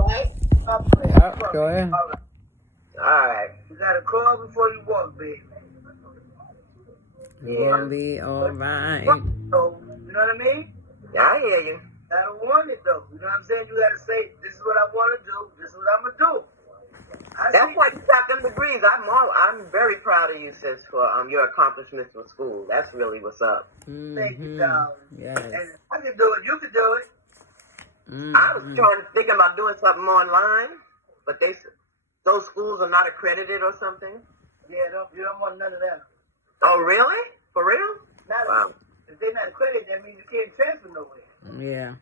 all right? Yep, go ahead. All right. You got to crawl before you walk, baby. You're gonna be all right. So, you know what I mean? Yeah, I hear you. I don't want it, though. You know what I'm saying? You got to say, this is what I want to do. This is what I'm going to do. That's why you got them degrees. I'm very proud of you, sis, for your accomplishments with school. That's really what's up. Thank you, darling. Yes. And I can do it. You can do it. I was thinking about doing something online, but those schools are not accredited or something. Yeah, you don't want none of that. Oh, really? For real? Wow. If they're not accredited, that means you can't transfer nowhere. Yeah.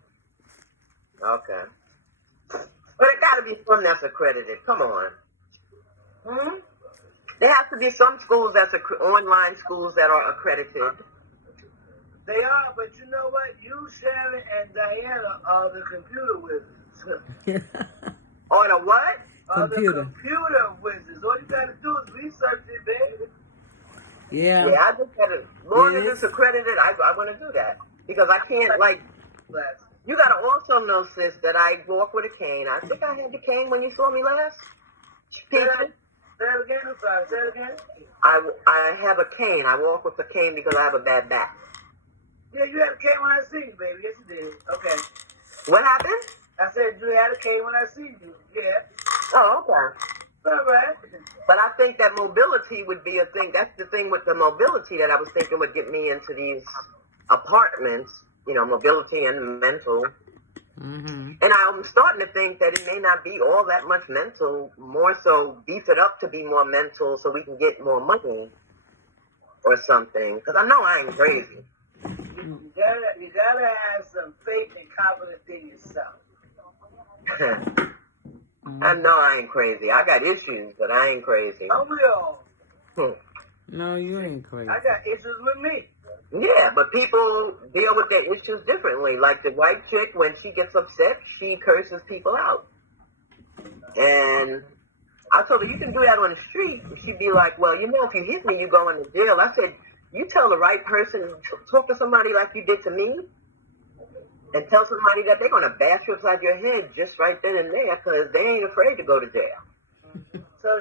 Okay. But it got to be some that's accredited. Come on. There has to be some schools that's online schools that are accredited. They are, but you know what? You, Sharon, and Diana are the computer wizards. Or the what? The computer wizards. All you got to do is research it, baby. Yeah. Yeah, I just got to, as long as it's accredited, I want to do that. Because I can't, like, you got to also know, sis, that I walk with a cane. I think I had the cane when you saw me last. Say it again, I'm sorry. Say it again. I have a cane. I walk with a cane because I have a bad back. Yeah, you had a cane when I seen you, baby. Yes, you did. Okay. What happened? I said you had a cane when I seen you. Yeah. Oh, okay. All right. But I think that mobility would be a thing. That's the thing with the mobility that I was thinking would get me into these apartments, you know, mobility and mental. And I'm starting to think that it may not be all that much mental, more so beef it up to be more mental so we can get more money or something. Because I know I ain't crazy. You gotta have some faith and confidence in yourself. I know I ain't crazy. I got issues, but I ain't crazy. Oh, we all. No, you ain't crazy. I got issues with me. Yeah, but people deal with their issues differently. Like the white chick, when she gets upset, she curses people out. And I told her, you can do that on the street. And she'd be like, well, you know, if you hit me, you go into jail. I said, you tell the right person, talk to somebody like you did to me, and tell somebody that they're going to bash you upside your head just right then and there because they ain't afraid to go to jail. So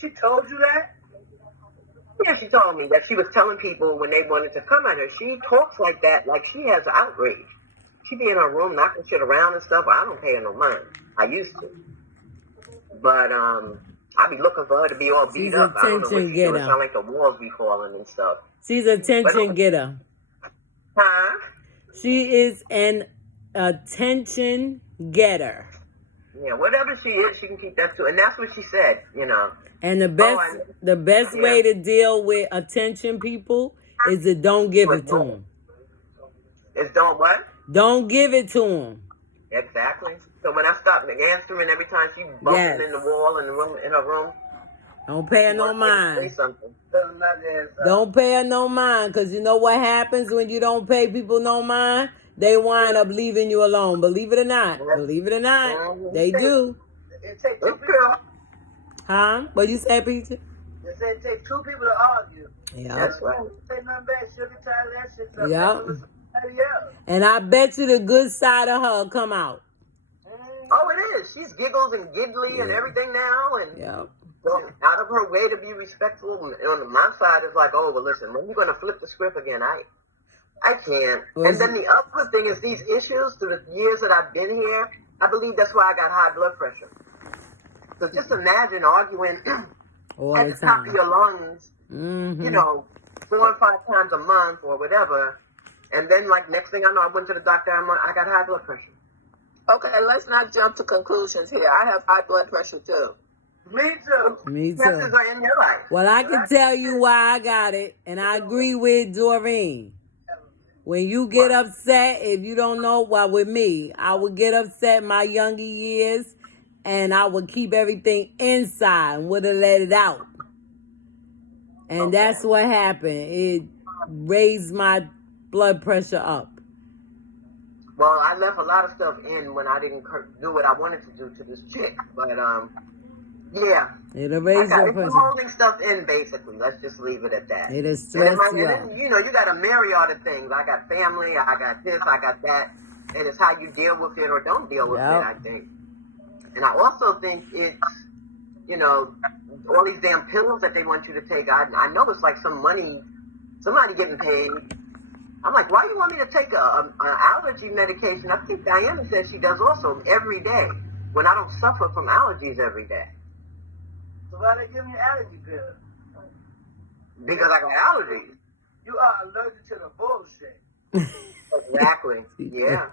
she told you that? Yeah, she told me that she was telling people when they wanted to come at her. She talks like that, like she has outrage. She be in her room knocking shit around and stuff. I don't pay her no mind. I used to. But, I be looking for her to be all beat up. I don't know what she's doing. It sound like the walls be falling and stuff. She's a attention getter. Huh? She is an attention getter. Yeah, whatever she is, she can keep that too. And that's what she said, you know. And the best way to deal with attention people is to don't give it to them. Is don't what? Don't give it to them. Exactly. So when I stop answering every time she bumping in the wall in the room, in her room, don't pay her no mind. Don't pay her no mind, because you know what happens when you don't pay people no mind? They wind up leaving you alone. Believe it or not. Believe it or not. They do. It takes two people. Huh? What you say, Peter? It said it takes two people to argue. Yeah. That's right. Say nothing bad. She'll get tired of that shit. Yeah. And I bet you the good side of her come out. Oh, it is. She's giggles and giggly and everything now. And out of her way to be respectful. On my side, it's like, oh, well, listen, when you going to flip the script again? I can't. And then the other thing is these issues through the years that I've been here, I believe that's why I got high blood pressure. So just imagine arguing at the top of your lungs, you know, 4 or 5 times a month or whatever. And then, like, next thing I know, I went to the doctor, I got high blood pressure. Okay, let's not jump to conclusions here. I have high blood pressure, too. Me too. Me too. Are in your life. Well, I can tell you why I got it, and I agree with Doreen. When you get upset, if you don't know, well, with me, I would get upset in my younger years, and I would keep everything inside and would have let it out. And that's what happened. It raised my blood pressure up. Well, I left a lot of stuff in when I didn't do what I wanted to do to this chick. But, yeah. It'll raise your pressure. It's holding stuff in, basically. Let's just leave it at that. It'll stress you out. You know, you got a myriad of things. I got family, I got this, I got that. and it's how you deal with it or don't deal with it, Yep. I think. And I also think it's, you know, all these damn pills that they want you to take. I know it's like some money, somebody getting paid. I'm like, why you want me to take an allergy medication? I think Diana says she does also every day when I don't suffer from allergies every day. So why they give me allergy pills? Because I got allergies. You are allergic to the bullshit. Exactly. Yeah.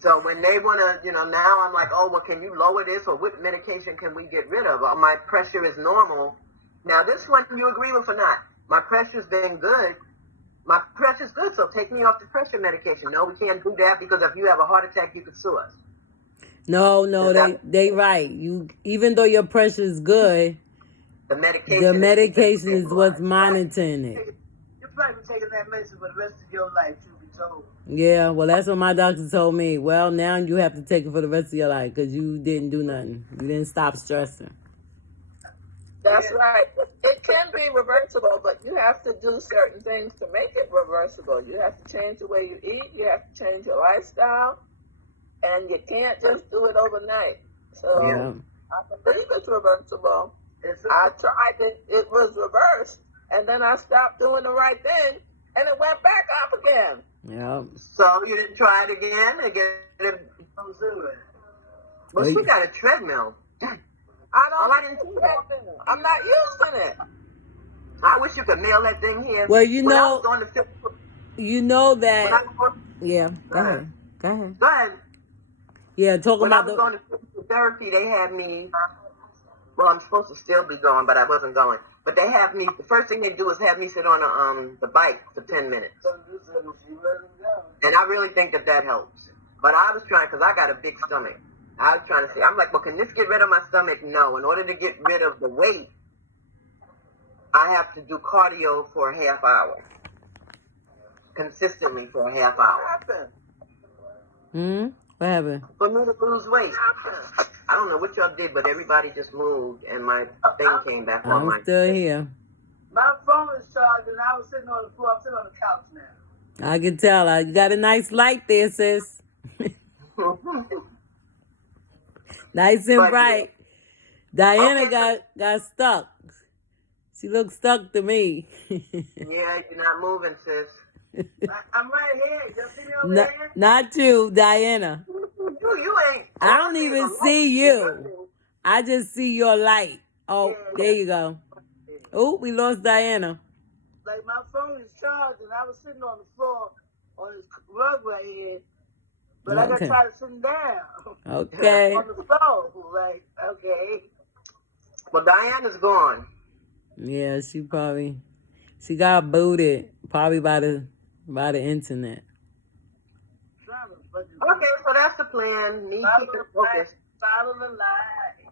So when they want to, you know, now I'm like, oh, well, can you lower this, or what medication can we get rid of? My pressure is normal. Now, this one, you agree with or not? My pressure's been good. My pressure's good, so take me off the pressure medication. No, we can't do that because if you have a heart attack, you could sue us. No, Is they right. You even though your pressure is good, The medication, the is medication is what's stabilized. monitoring it. You're probably taking that medicine for the rest of your life, truth be told. Yeah, well, that's what my doctor told me. Well, now you have to take it for the rest of your life because you didn't do nothing. You didn't stop stressing. That's right. It can be reversible, but you have to do certain things to make it reversible. You have to change the way you eat. You have to change your lifestyle. And you can't just do it overnight. So Yeah. I believe it's reversible. It's I tried it. It was reversed. And then I stopped doing the right thing. And it went back up again. Yeah. So you didn't try it again and get it. Well, she got a treadmill. I don't I didn't see that. I'm not using it. I wish you could mail that thing here. Well, you When I know, was on the physical- you know when I that. was on- Yeah. Go ahead. Go ahead. Go ahead. Yeah, talk When I about was the. going to physical therapy, they had me. Well, I'm supposed to still be going, but I wasn't going. But they have me. The first thing they do is have me sit on the bike for 10 minutes, and I really think that helps. But I was trying because I got a big stomach. I was trying to say, I'm like, well, can this get rid of my stomach? No. In order to get rid of the weight, I have to do cardio for a half hour, consistently for a half What hour. happened? What happened? For me to lose weight. I don't know what y'all did, but everybody just moved, and my thing came back on my. I'm still here. My phone is charged, and I was sitting on the floor. I'm sitting on the couch now. I can tell. You got a nice light there, sis. Nice and But- bright. Diana Okay. got stuck. She looks stuck to me. Yeah, you're not moving, sis. I'm right here. You see me over not, here? not you, Diana. You ain't. I don't even see you. I just see your light. Oh, there you go. Oh, we lost Diana. Like, my phone is charged, and I was sitting on the floor on this rug right here. But I got Okay. tired of sitting down Okay. on the floor. Like, okay. Well, Diana's gone. Yeah, she got booted probably by the internet. Trying to fucking Okay, so that's the plan. Me keep it focused. follow the line.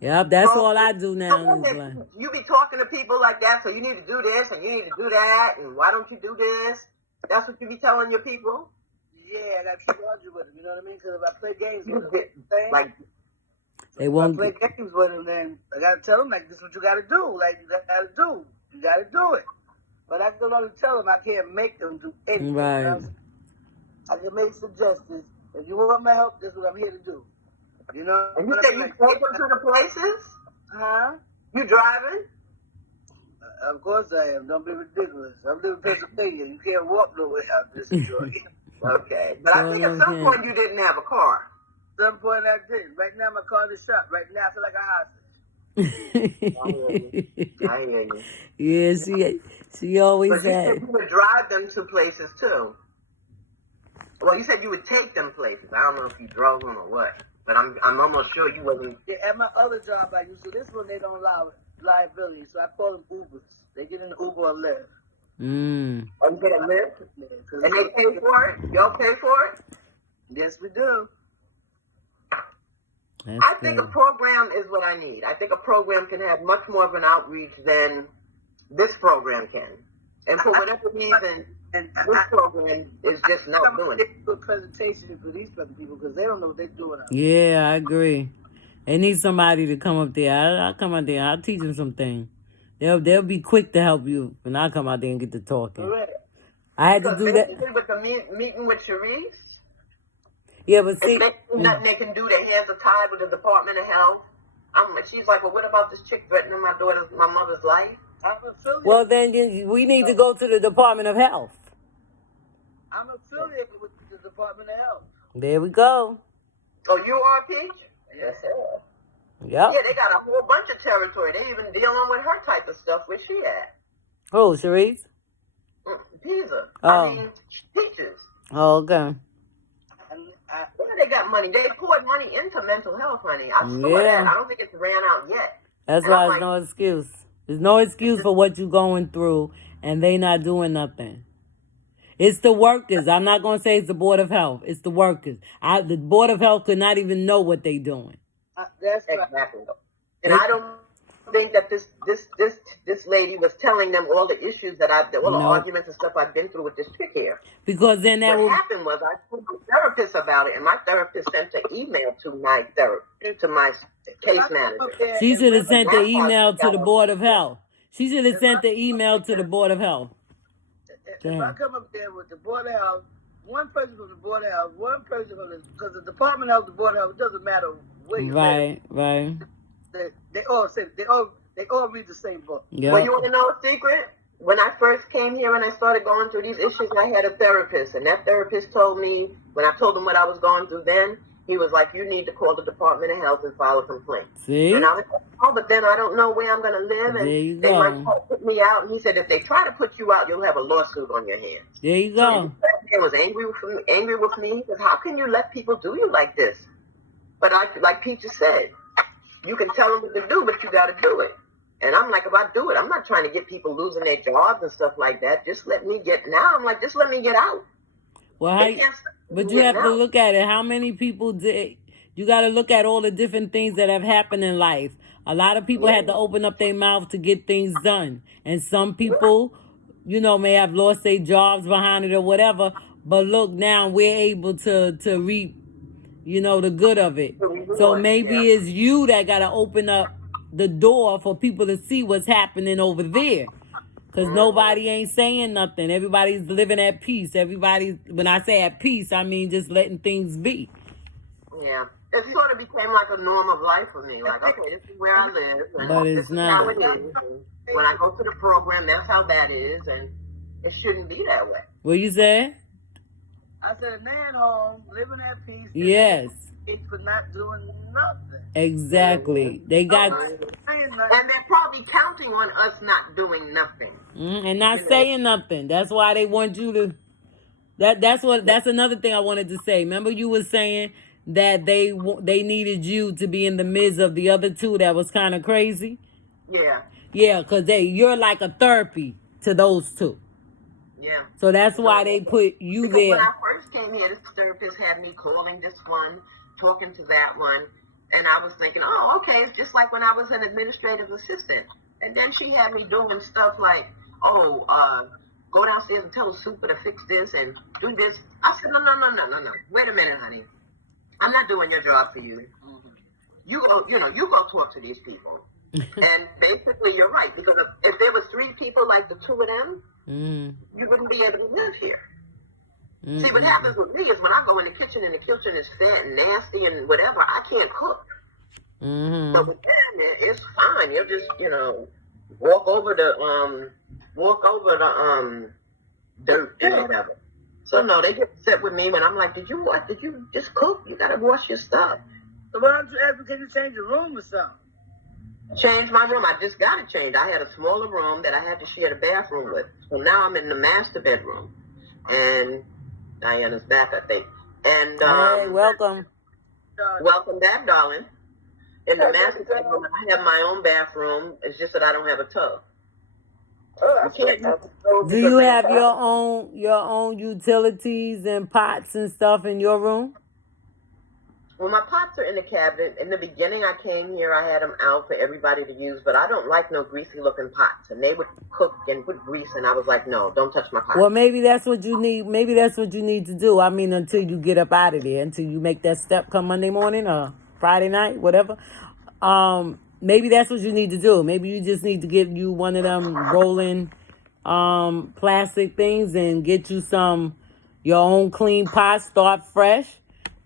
Yep, that's Well, all I do now. Is like, You be talking to people like that, so you need to do this and you need to do that, and why don't you do this? That's what you be telling your people. Yeah, I got to keep arguing with them. You know what I mean? Because if I play games with them, Like, they if I won't. play games with them, then I got to tell them, like, this is what you got to do. Like, you got to do. You got to do it. But I can only tell them. I can't make them do anything. You know what I'm saying? I can make suggestions. If you want my help, this is what I'm here to do. You know? and you what I say mean? you Like, take them to the places? huh? You driving? Of course I am. Don't be ridiculous. I'm living in Pennsylvania. You can't walk nowhere out this enjoy. Okay. But I think at some Okay. point you didn't have a car. At some point I did. Right now my car in the shop. Right now I feel like a hostage. I hear you. Yeah, she always But you had. said you would drive them to places too. Well, you said you would take them places. I don't know if you drove them or what, but I'm almost sure you wasn't. Yeah, at my other job I used to, this one they don't allow liability, so I call them Ubers. They get in the Uber or Lyft. Oh, you get a lift, Yeah, 'cause and they pay for it. Y'all pay for it. yes, we do. That's I think a good. program is what I need. I think a program can have much more of an outreach than this program can. And for whatever reason, And this program is just not I'm doing gonna it. do a presentation for these other people because they don't know what they're doing. Out there. Yeah, I agree. They need somebody to come up there. I'll come out there. I'll teach them something. They'll be quick to help you when I come out there and get to talking. Correct. I had to Because do that. basically with the meeting with Sharice, Yeah, but see, if they nothing they can do, their hands are tied with the Department of Health. She's like, well, what about this chick threatening my mother's life? I'm affiliated. well, then we need to go to the Department of Health. I'm affiliated with the Department of Health. There we go. Oh, you are, Peach? Yes, sir. Yep. Yeah, they got a whole bunch of territory. They even dealing with her type of stuff. Where she at? Who, Sharice? Pisa. Oh. I mean, Peaches. Oh, okay. They got money. They poured money into mental health, honey. I saw Yeah. that. I don't think it's ran out yet. That's And why I'm there's like, no excuse. There's no excuse for what you're going through, and they not doing nothing. It's the workers. I'm not going to say it's the Board of Health. It's the workers. The Board of Health could not even know what they doing. That's right. exactly. And I don't think that this lady was telling them all the issues that all the No. arguments and stuff I've been through with this chick here. Because then that What will... happened was I told my therapist about it, and my therapist sent an email to my case manager. She should have sent the email to the Board of Health. She should have sent the email to the Board of Health. If I come up there with the Board of Health, one person from the Board of Health, one person from because the Department of Health, the Board of Health, it doesn't matter where you Right, right. They all say they all read the same book. Yeah. Well, you want to know a secret? When I first came here and I started going through these issues, I had a therapist, and that therapist told me, when I told him what I was going through then, he was like, you need to call the Department of Health and file a complaint. See? And I was like, oh, but then I don't know where I'm going to live, and There you they go. might try to put me out. And he said, if they try to put you out, you'll have a lawsuit on your hands. There you So go. he was angry with me. Because how can you let people do you like this? But like Peaches said, you can tell them what to do, but you got to do it. And I'm like, if I do it, I'm not trying to get people losing their jobs and stuff like that. Just let me get out. Well, They can't stop but me you have to now. look at it. How many people did... You got to look at all the different things that have happened in life. A lot of people had to open up their mouth to get things done. And some people, may have lost their jobs behind it or whatever. But look, now we're able to reap, the good of it. So maybe it's you that got to open up the door for people to see what's happening over there. Because nobody ain't saying nothing. Everybody's living at peace. When I say at peace, I mean just letting things be. Yeah. It sort of became like a norm of life for me. Like, okay, this is where I live. And But this it's is how not. it is. And when I go to the program, that's how that is. And it shouldn't be that way. What you say? I said a man home, living at peace. Yes. For not doing nothing. Exactly. They got... Saying nothing. And they're probably counting on us not doing nothing. and not saying nothing. That's why they want you to... That's another thing I wanted to say. Remember you were saying that they needed you to be in the midst of the other two that was kind of crazy? Yeah. Yeah, because you're like a therapy to those two. Yeah. So that's why they put you Because when there. I first came here, this therapist had me calling this one, talking to that one, and I was thinking, oh, okay, it's just like when I was an administrative assistant. And then she had me doing stuff like, go downstairs and tell the super to fix this and do this. I said, no. Wait a minute, honey. I'm not doing your job for you. You go talk to these people. And basically, you're right, because if there was 3 people like the 2 of them, you wouldn't be able to live here. See, what happens with me is when I go in the kitchen and the kitchen is fat and nasty and whatever, I can't cook. But with them, it's fine. You'll just, walk over the dirt and whatever. So no, they get upset with me when I'm like, did you just cook? You gotta wash your stuff. So why don't you ask me, can you change your room or something? Change my room. I just got it changed. I had a smaller room that I had to share the bathroom with. So now I'm in the master bedroom. And Diana's back, I think. And Hey, welcome. welcome back, darling. In the master bedroom, I have my own bathroom. It's just that I don't have a tub. You can't use the stove Do you because have your own utilities and pots and stuff in your room? well, my pots are in the cabinet. In the beginning, I came here, I had them out for everybody to use, but I don't like no greasy-looking pots. And they would cook and put grease, and I was like, no, don't touch my pot. Well, maybe that's what you need. Maybe that's what you need to do. I mean, until you get up out of there, until you make that step come Monday morning or Friday night, whatever. Maybe that's what you need to do. Maybe you just need to get you one of them rolling plastic things and get you your own clean pots. Start fresh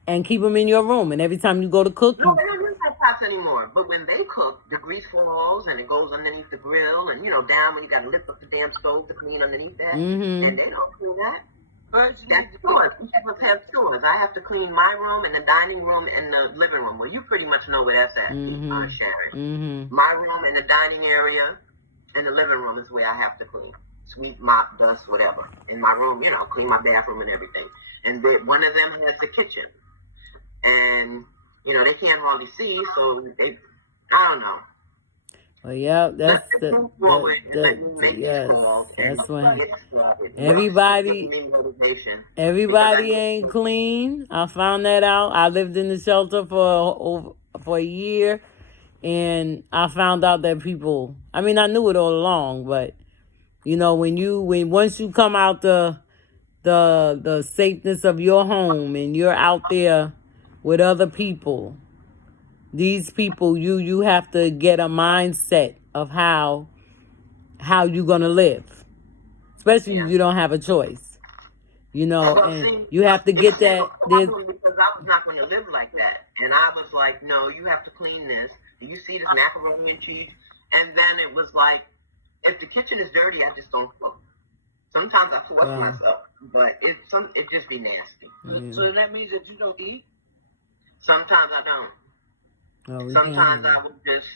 and keep them in your room. And every time you go to cook, No, they don't use that pots anymore. But when they cook, the grease falls and it goes underneath the grill and, down when you got to lift up the damn stove to clean underneath that. Mhm. And they don't clean that. First, you That's need to chores. Each of us have chores. I have to clean my room and the dining room and the living room. Well, you pretty much know where that's at, Sharon. Mhm. My room and the dining area and the living room is where I have to clean. Sweep, mop, dust, whatever. In my room, clean my bathroom and everything. And one of them has the kitchen. And, they can't hardly see, so I don't know. Well, yeah, that's Let's move forward and let me make yes, these calls. that's And what get started. everybody Give me motivation. everybody ain't clean. I found that out. I lived in the shelter for a year, and I found out that people. I mean, I knew it all along, but once you come out the safeness of your home and you're out there with other people, these people, you have to get a mindset of how you're gonna live, especially if you don't have a choice, and you have to get that. Because I was not going to live like that, and I was like, no, you have to clean this. Do you see this macaroni and cheese? And then it was like, if the kitchen is dirty, I just don't cook. Sometimes I force myself, but it just be nasty. Yeah. So that means that you don't eat? Sometimes I don't. Oh, Sometimes I will just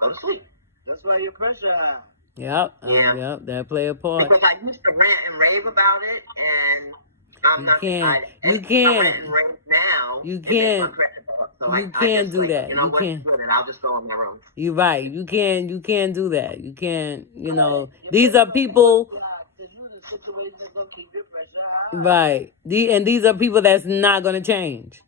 go to sleep. That's why your pressure high. Yep, Yeah. yep, that play a part. Because I used to rant and rave about it, and I'm You not. can't. I You rant can't. and rave now. You and can't. it's unprecedented. So You I can't just do like, that. You know You what? can't. Good, and I'll just go in my room. You're right. You can't do that. You can't. These are people. Right. These are people that's not gonna change.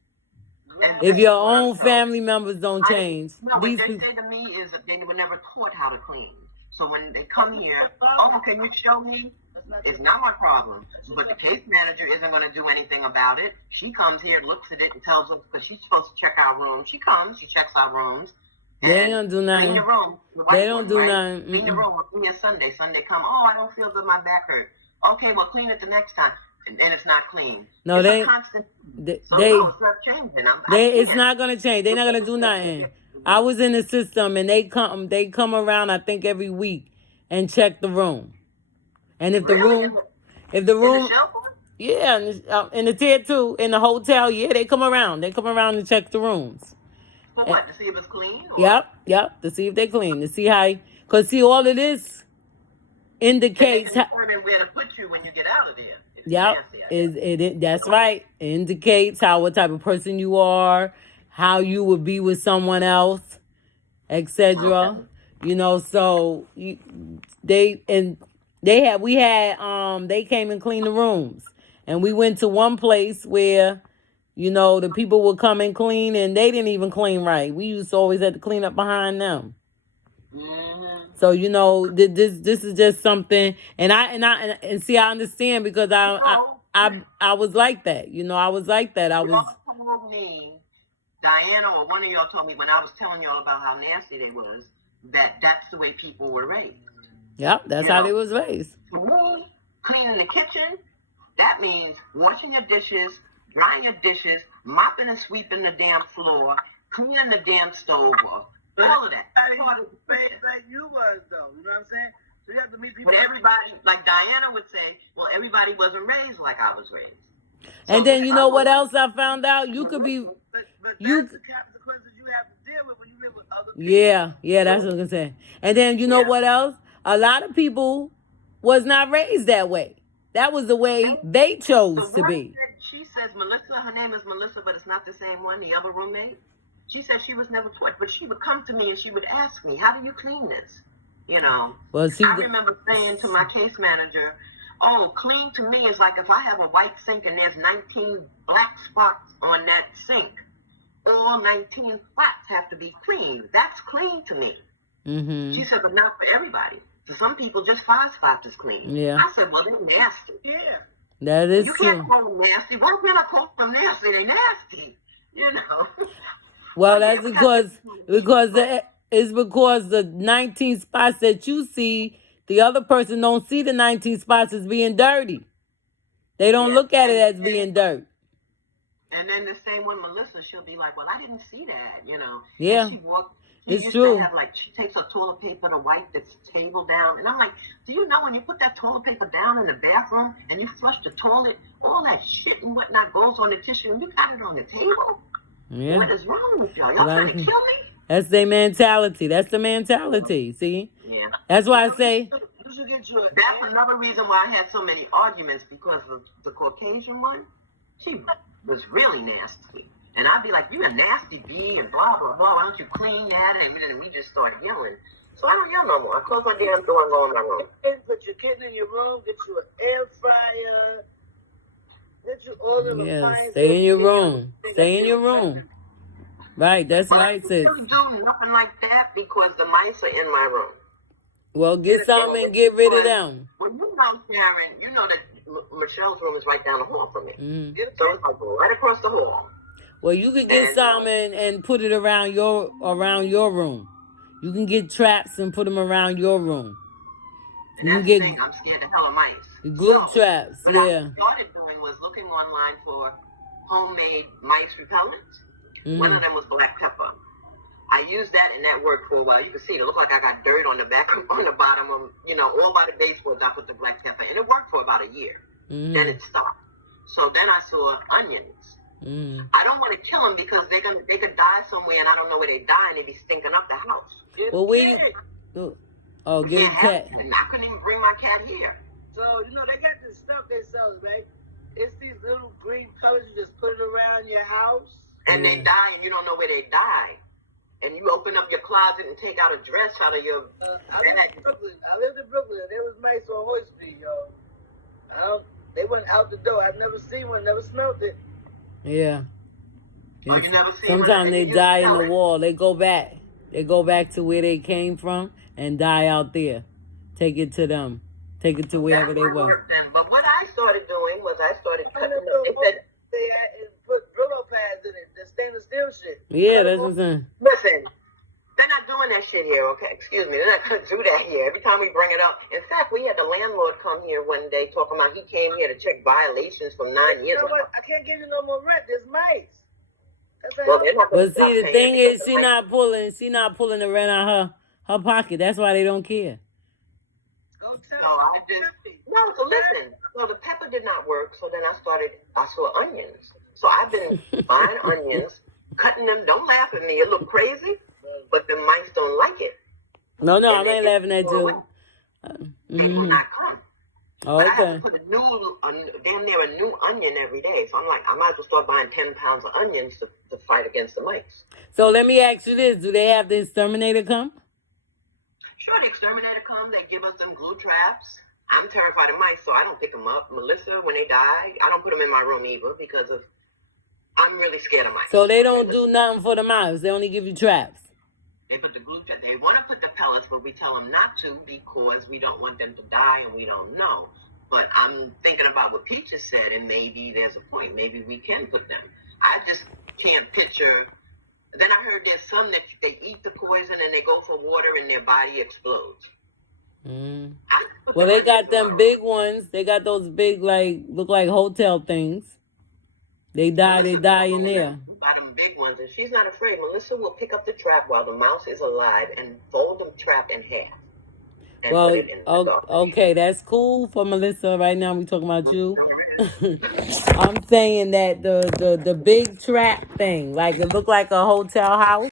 And If this your is what I'm own told. family members don't change, No, what these they people. say to me is that they were never taught how to clean. So when they come here, oh, can you show me? It's not my problem. But the case manager isn't going to do anything about it. She comes here, looks at it, and tells us, because she's supposed to check our room. She comes, she checks our rooms. They don't do Clean nothing. your room. The They white don't room, do right? nothing. Clean your room. We'll see you Sunday. Sunday come, oh, I don't feel good, my back hurt. Okay, well, clean it the next time. And then it's not clean. No, it's they- a constant. They- So they- no, it's not changing. It's not gonna change. They're not gonna do nothing. I was in the system, and they come around. I think every week and check the room. And if the Really? room, In the shelter? yeah, in the tier 2, in the hotel, yeah, they come around. They come around and check the rooms. For what? To see if it's clean? Or? Yep, to see if they're clean, to see how. Cause see, all of this indicates. They can determine where to put you when you get out of there. It's Yep, nasty, that's right. It indicates what type of person you are, how you would be with someone else, etc. So they came and cleaned the rooms, and we went to one place where the people would come and clean, and they didn't even clean right. We used to always have to clean up behind them. So this is just something, and see, I understand, because I was like that. I was like that. Y'all told me, Diana or one of y'all told me when I was telling y'all about how nasty they was, that's the way people were raised. Yep, that's how they was raised. For me, cleaning the kitchen, that means washing your dishes, drying your dishes, mopping and sweeping the damn floor, cleaning the damn stove off, all of that. Like you was, though. You know what I'm saying? So you have to meet people. But everybody, like Diana would say, well, everybody wasn't raised like I was raised. And then what else I found out? You could be. But that's You- the consequences you have to deal with when you live with other people. Yeah, that's what I'm gonna say. And then what else? A lot of people was not raised that way. That was the way they chose to be. She says Melissa, her name is Melissa, but it's not the same one, the other roommate. She said she was never taught, but she would come to me and she would ask me, how do you clean this? Well, see, I remember saying to my case manager, oh, clean to me is like if I have a white sink and there's 19 black spots on that sink, all 19 spots have to be clean. That's clean to me. Mm-hmm. She said, but not for everybody. For some people, just 5 spots is clean. Yeah. I said, well, they're nasty. Yeah. That is You true. can't call them nasty. Why can't I call them nasty? They nasty. Well, that's because it's because the 19 spots that you see the other person don't see the 19 spots as being dirty. They don't Yeah. look at it as being dirt. And then the same with Melissa, she'll be like, "Well, I didn't see that," you know. Yeah. And she It's used true. to have like she takes her toilet paper to wipe the table down, and I'm like, "Do you know when you put that toilet paper down in the bathroom and you flush the toilet, all that shit and whatnot goes on the tissue, and you got it on the table? Yeah. What is wrong with y'all? Y'all trying to kill me?" That's their mentality. That's the mentality. See? Yeah. That's why I say, You should get you a. That's another reason why I had so many arguments, because of the Caucasian one. She was really nasty. And I'd be like, "You a nasty bee," and blah, blah, blah. "Why don't you clean that?" And then we just started yelling. So I don't yell no more. I close my damn door and go in my room. Put your kitten in your room. Get you an air fryer. Get you all the yeah, appliances. stay in your room. Stay in your room. Right, that's right, I sis. don't really do nothing like that because the mice are in my room. Well, get some and get rid of them. Well, you know, Sharon, you know that Michelle's room is right down the hall from me. Mhm. So it's like right across the hall. Well, you could get some and put it around your room. You can get traps and put them around your room. And You that's can the thing, I'm scared to hell of mice. glue traps, What yeah. I started doing was looking online for homemade mice repellents. One of them was black pepper. I used that, and that worked for a while. You can see it looked like I got dirt on the back, on the bottom of, all by the baseboards. I put the black pepper, and it worked for about a year. Then it stopped. So then I saw onions. I don't want to kill them because they could die somewhere, and I don't know where they die, and they be stinking up the house. Well, get a cat. And I couldn't even bring my cat here. So, they got this stuff they sell, right? It's these little green colors. You just put it around your house. And they die, and you don't know where they die. And you open up your closet and take out a dress out of your... I lived in Brooklyn. There was mice on Hoyt Street, yo. They went out the door. I've never seen one, never smelled it. Yeah. Oh, you never seen Sometimes one? they die in the wall. They go back. They go back to where they came from and die out there. Take it to them. Take it to wherever they were. But what I started doing was I started cutting up. They said, they had and put Brillo pads in it, the stainless steel shit. Yeah, that's what I'm saying. listen, they're not doing that shit here, okay? Excuse me. They're not going to do that here. Every time we bring it up. In fact, we had the landlord come here one day talking about he came here to check violations from 9 years ago. You know what? I can't give you no more rent. There's mice. Well, they're not gonna But stop see, the paying thing is, because she not pulling the rent out her pocket. That's why they don't care. Go tell No, so listen. So the pepper did not work. So then I saw onions. So I've been buying onions, cutting them. Don't laugh at me. It look crazy, but the mice don't like it. No, I ain't laughing at you. They will not come. Oh, But I okay. have to put damn near a new onion every day. So I'm like, I might as well start buying 10 pounds of onions to fight against the mice. So let me ask you this: do they have the exterminator come? Sure, the exterminator comes. They give us them glue traps. I'm terrified of mice, so I don't pick them up. Melissa, when they die, I don't put them in my room either because I'm really scared of mice. So they don't do nothing for the mouse. They only give you traps. They put the glue trap. They want to put the pellets, but we tell them not to because we don't want them to die and we don't know. But I'm thinking about what Peaches said, and maybe there's a point. Maybe we can put them. I just can't picture. Then I heard there's some that they eat the poison and they go for water and their body explodes. Well, they got them big ones. They got those big, look like hotel things. They die in there. By them big ones, and she's not afraid. Melissa will pick up the trap while the mouse is alive and fold the trap in half. And Well, put it in the garbage. okay, that's cool for Melissa. Right now, we talking about you. I'm saying that the big trap thing, like it looked like a hotel house.